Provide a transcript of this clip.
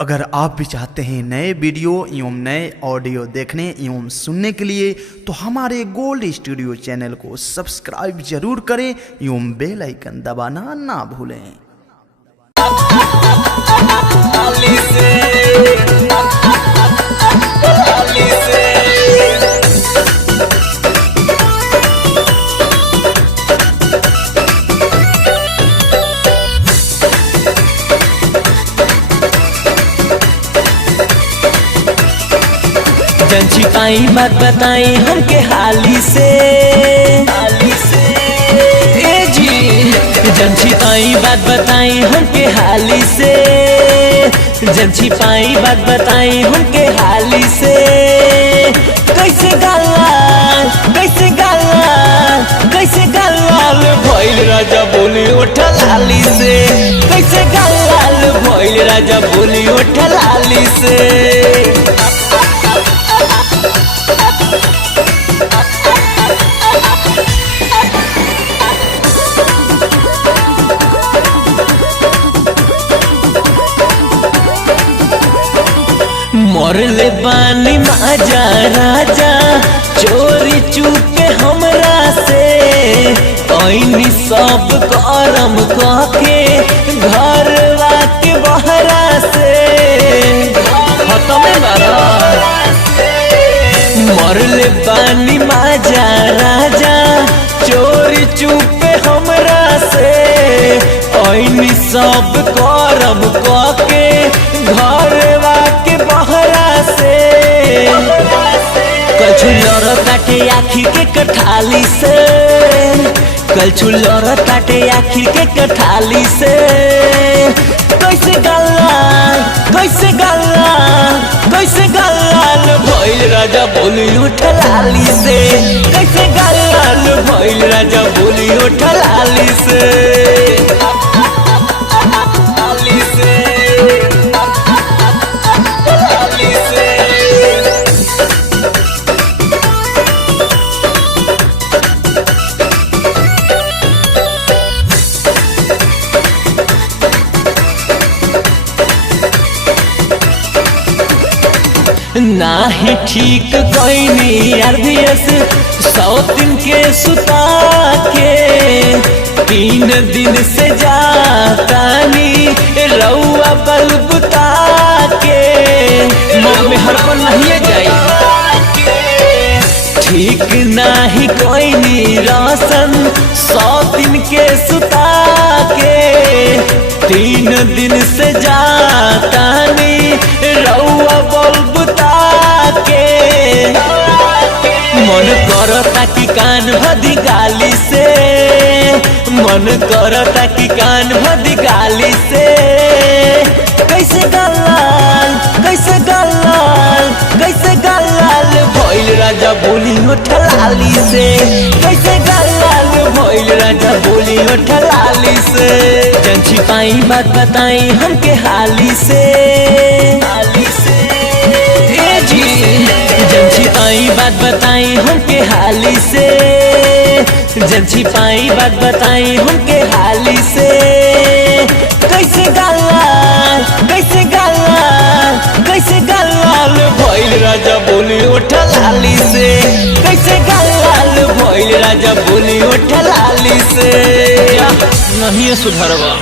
अगर आप भी चाहते हैं नए वीडियो एवं नए ऑडियो देखने एवं सुनने के लिए तो हमारे गोल्ड स्टूडियो चैनल को सब्सक्राइब जरूर करें एवं बेल आइकन दबाना ना भूलें। जन छिपाई बात बताई हमके हाली से ए जी। जन छिपाई बात बताई हमके हाली से, जन छिपाई बात बताई हमके हाली से। कैसे गालाल भइल राजा बोली उठा लाली से। कैसे गालाल भइल राजा बोली उठा लाली से। मरले बानी माजा राजा चोरी चुपे हमरा से। ऐनी सब करम कहके घरवा के बहरा से। मरले बानी माजा राजा चोरी चुपे हमरा से। ऐनी सब करम कहके घरवा के बहरा से। कल छुलर काटे आखिर के कठाली से। कल छुलर काटे आखिर के कठाली से। कैसे गालाल भइल राजा बोली उठा लाली से। कैसे गालाल भइल राजा बोली उठा लाली से। नाही ठीक कोई अर्धियस 100 दिन के सुता के। 3 दिन से जातानी रउआ बलबुता के। मन में हर को नहीं जाई ठीक नाही कोई रासन 100 दिन के सुता के। 3 दिन से जातानी रउआ बलबुता के। मन करता कि कान भदी गाली से। मन करता कि कान भदी गाली से। कैसे गालाल भइल राजा बोली उठा लाली से। कैसे गालाल भइल राजा बोली उठा लाली से। जन छिपाई बात बताई हमके हाली से। ए जी जन छिपाई बात बताई हमके हाली से। जन छिपाई बात बताई हमके हाली से। कैसे गालाल भइल राजा बोली उठा लाली से। कैसे गालाल भइल राजा बोली उठा लाली से। नहीं सुधरवा।